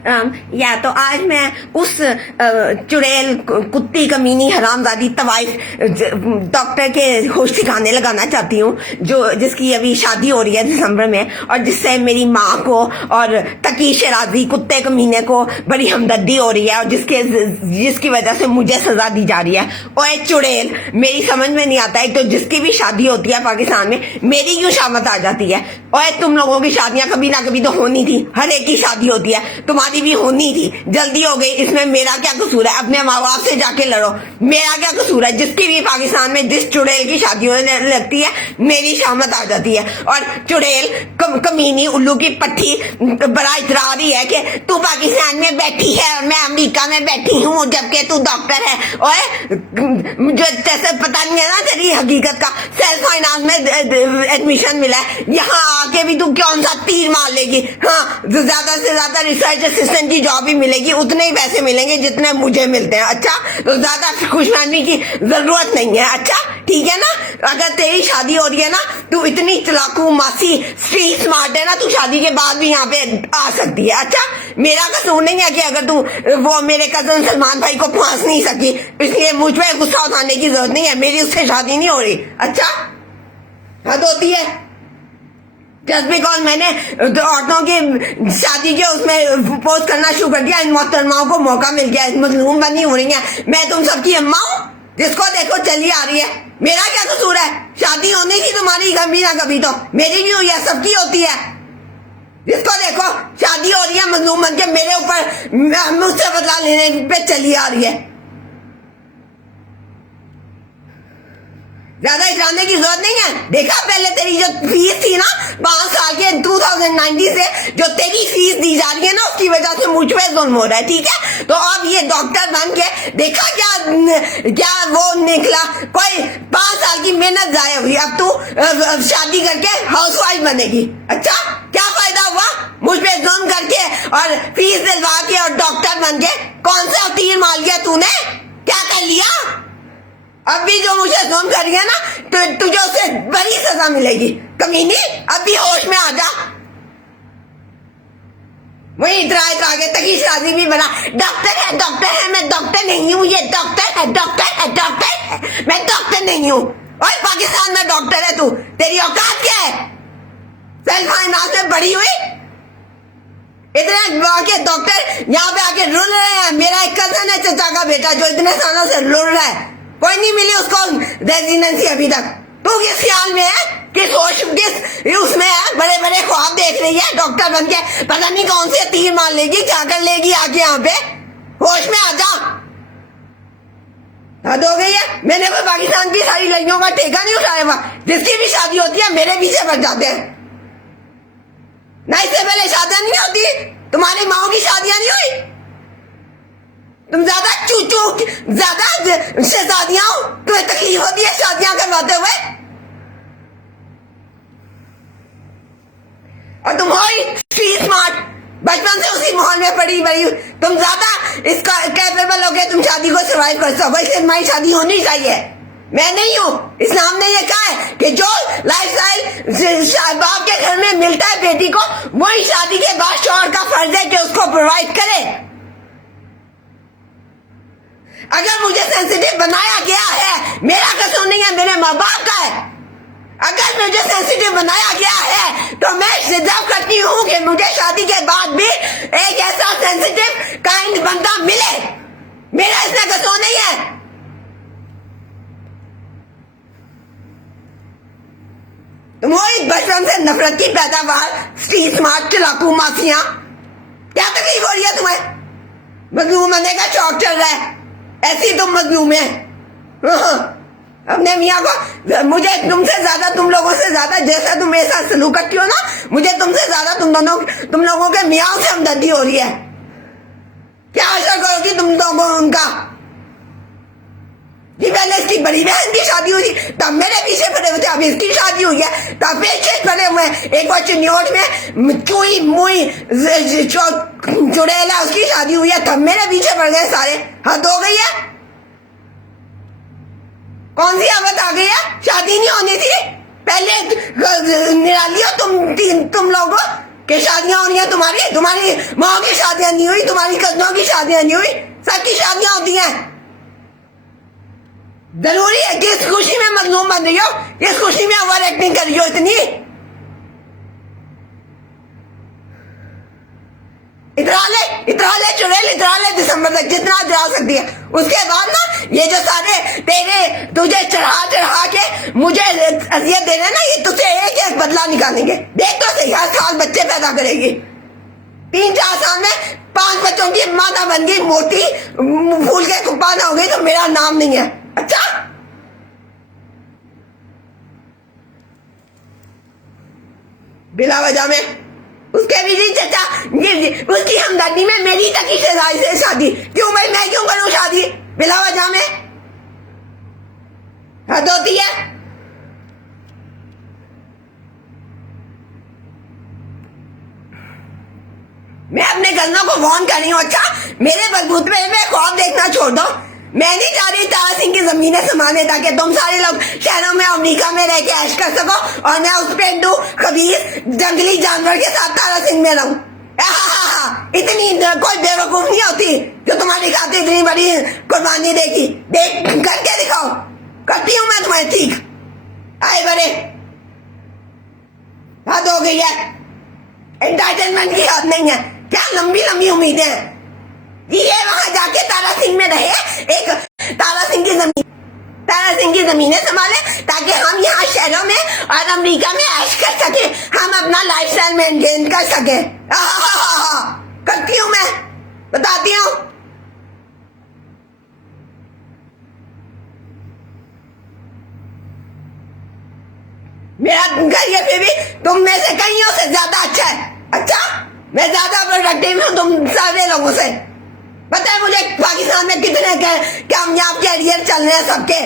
या तो आज मैं उस चुड़ैल कुत्ती कमीनी हरामजादी तवाइफ डॉक्टर के होश ठिकाने लगाना चाहती हूँ जो जिसकी अभी शादी हो रही है दिसंबर में, और जिससे मेरी माँ को और तकी शराजी कुत्ते कमीने को बड़ी हमदर्दी हो रही है और जिसकी वजह से मुझे सजा दी जा रही है। ओए चुड़ैल, मेरी समझ में नहीं आता है तो जिसकी भी शादी होती है पाकिस्तान में मेरी क्यों शामत आ जाती है? ओए तुम लोगों की शादियां कभी ना कभी तो होनी थी, हर एक की शादी होती है, तुम्हारी भी होनी थी, जल्दी हो गई, इसमें मेरा क्या कसूर है? अपने माँ बाप से जाके लड़ो, मेरा क्या कसूर है? जिसकी भी पाकिस्तान में जिस चुड़ैल की शादी होने लगती है मेरी शामत आ जाती है। और चुड़ैल कमीनी उल्लू की पट्टी बड़ा इतरा रही है कि तू पाकिस्तान में बैठी है और मैं अमेरिका में बैठी हूँ जबकि तू डॉक्टर है। ओए जो जैसे पता नहीं है ना तेरी हकीकत का, सेल्फ फाइनेंस में एडमिशन मिला है, यहाँ आके भी तू कौन सा तीर मार लेगी? हाँ, ज्यादा से ज्यादा रिसर्च असिस्टेंट की जॉब ही मिलेगी, उतने ही पैसे मिलेंगे जितने मुझे मिलते हैं। अच्छा, तो ज्यादा खुशफहमी की जरूरत नहीं है। अच्छा ठीक है ना, अगर तेरी शादी हो रही है ना, तू इतनी चलाकू मासी स्ट्रीट स्मार्ट है ना, तू शादी के बाद भी यहाँ पे आ सकती है। अच्छा, मेरा कसूर नहीं है कि अगर तू वो मेरे कजन सलमान भाई को फांस नहीं सकी, इसलिए मुझ पे गुस्सा उठाने की जरूरत नहीं है, मेरी उससे शादी नहीं हो रही। अच्छा, हद होती है। जस्ट बिकॉज मैंने औरतों की शादी के उसमें पोस्ट करना शुरू कर दिया, इन मोहतरमाओं को मौका मिल गया, मजलूम बनी हो रही है। मैं तुम सबकी अम्मा हूँ, जिसको देखो चली आ रही है, मेरा क्या कसूर है? शादी होनी थी तुम्हारी कभी ना कभी तो, मेरी भी हुई है, सबकी होती है। जिसको देखो शादी हो रही है मजलूम बन के मेरे ऊपर मुझसे बदला लेने पे चली आ रही है। ज्यादा इतराने की जरूरत नहीं है। देखा पहले तेरी जो फीस थी ना 5 साल के 2019 से जो तेरी फीस दी जा रही है ना, उसकी वजह से मुझ पे जुल्म हो रहा है। ठीक है, तो अब ये डॉक्टर बन के देखा क्या वो निकला, कोई 5 साल की मेहनत जाया हुई, अब तू शादी करके हाउसवाइफ बनेगी। अच्छा, क्या फायदा हुआ मुझ पे जुल्म करके और फीस दिलवा के और डॉक्टर बन के? कौन सा तीर मार लिया तूने? क्या कर लिया? अब भी जो मुझे जुल्म कर रही है ना, तो तुझे उससे बड़ी सजा मिलेगी। कमीनी, अब भी होश में आ जा। वही इतरा के तकी शादी भी बना, डॉक्टर है, मैं डॉक्टर नहीं हूँ, ये डॉक्टर है, मैं डॉक्टर नहीं हूँ। और पाकिस्तान में डॉक्टर है तू, तेरी औकात क्या है? सेल्फ फाइनेंस में पढ़ी हुई, इतने आके डॉक्टर यहाँ पे आके रुल रहे हैं। मेरा एक कजन है चचा का बेटा जो इतने सालों से रुल रहा है, कोई नहीं मिली उसको रेजिडेंसी अभी तक। तू किस ख्याल में है, किस उसमें है? बड़े बड़े ख्वाब देख रही है, डॉक्टर बन के पता नहीं कौन से तीर मार लेगी, क्या कर लेगी आके यहाँ पे। होश में आ जा, हद हो गई है। मैंने कोई पाकिस्तान की सारी लड़कियों का ठेका नहीं उठाया हुआ, जिसकी भी शादी होती है मेरे पीछे पड़ जाते हैं ना। इससे पहले शादियां नहीं होती, तुम्हारी माओ की शादियां नहीं हुई, तुम ज्यादा ज्यादा शहजादियां हो, तुम्हें तकलीफ होती है शादियां करवाते हुए। और तुम हो ही स्ट्रीट स्मार्ट, बचपन से उसी माहौल में पड़ी बड़ी, तुम ज्यादा इसका कैपेबल हो गए, तुम शादी को सर्वाइव कर सको, इसलिए तुम्हारी शादी होनी चाहिए। मैं नहीं हूं, इस्लाम ने ये कहा है कि जो लाइफस्टाइल बाप के घर में मिलता है बेटी को, वही शादी के बाद शौहर का फर्ज है कि उसको प्रोवाइड करे। अगर मुझे सेंसिटिव बनाया गया है, मेरा कसूर नहीं है, मेरे माँ बाप का है। अगर मुझे सेंसिटिव बनाया गया है तो मैं डिजर्व करती हूँ कि मुझे शादी के बाद भी एक ऐसा सेंसिटिव काइंड बंदा मिले। मेरा इसमें कसूर नहीं है। तुम वही बचपन से नफरत की पैदावार, स्ट्रीट स्मार्ट चलाकू माफिया। क्या तकलीफ हो रही है तुम्हें? मजलूम बनने का शौक चल रहा है, ऐसी तुम मजलूम है। अपने मियाँ को, मुझे तुमसे ज्यादा, तुम लोगों से ज्यादा, जैसा तुम मेरे साथ सलूक करती हो ना, मुझे तुमसे ज्यादा तुम लोगों के मियाँ से हमदर्दी हो रही है। क्या आशा करोगी तुम लोगों उनका? जी पहले इसकी बड़ी बहन की शादी हुई, तब मेरे पीछे पड़े हुए थे, अब इसकी शादी हुई है तब पीछे पड़े हुए हैं। एक बार चिन्योट में चुई मुई चुड़ैल है, उसकी शादी हुई है, तब मेरे पीछे पड़ गए सारे। हद हो गई है। कौन सी आफत आ गई है? शादी नहीं होनी थी पहले, निराली हो तुम लोगों। कि शादियां हो रही हैं तुम्हारी माँ की शादियां नहीं हुई, तुम्हारी कजनों की शादियां नहीं हुई, सबकी शादियां होती हैं। जरूरी है कि इस खुशी में मजलूम बन रही हो, इस खुशी में ओवर एक्टिंग कर रही हो इतनी। इतरा ले चुड़ैल, इतरा ले दिसंबर तक जितना इतरा सकती है। उसके बाद ना ये जो सारे तुझे चढ़ा के मुझे अजियत दे रहे ना, ये तुझे एक एक बदला निकालेंगे। देख तो सही, हर साल बच्चे पैदा करेगी, 3-4 साल में 5 बच्चों की माता बन गई, मोटी फूल के कुपाना हो गई तो मेरा नाम नहीं है। अच्छा, बिला वजह में उसके भी नहीं चचा, उसकी हमदर्दी में मेरी तक से शादी क्यों भाई, मैं क्यों करूं शादी बिला वजह में? हद होती है। मैं अपने गन्नों को वार्न कर रही हूँ। अच्छा, मेरे बलबूते में ख्वाब देखना छोड़ दो। मैं नहीं चाह रही तारा सिंह की जमीनें संभालने ताकि तुम सारे लोग शहरों में अमेरिका में रह के ऐश कर सको और मैं उस पेंडू खबीर जंगली जानवर के साथ तारा सिंह में रहूं। इतनी कोई बेवकूफ नहीं होती जो तुम्हारी खातिर इतनी बड़ी कुर्बानी देगी। देख करके दिखाओ, करती हूं मैं तुम्हें ठीक। आए बड़े, हद हो गई है, एंटरटेनमेंट की हद नहीं है। क्या लंबी लंबी उम्मीदें हैं। ये वहां जाके तारा सिंह में रहे, एक तारा सिंह की जमीनें संभाले ताकि हम यहाँ शहरों में और अमेरिका में ऐश कर सके, हम अपना लाइफस्टाइल मेंटेन कर सके। करती हूं मैं, बताती हूं। मेरा घर ये फिर भी तुम में से कईयों से ज्यादा अच्छा है। अच्छा, मैं ज्यादा प्रोडक्टिव हूं तुम सारे लोगों से। पता है मुझे पाकिस्तान में कितने कामयाब कैरियर चल रहे हैं सबके।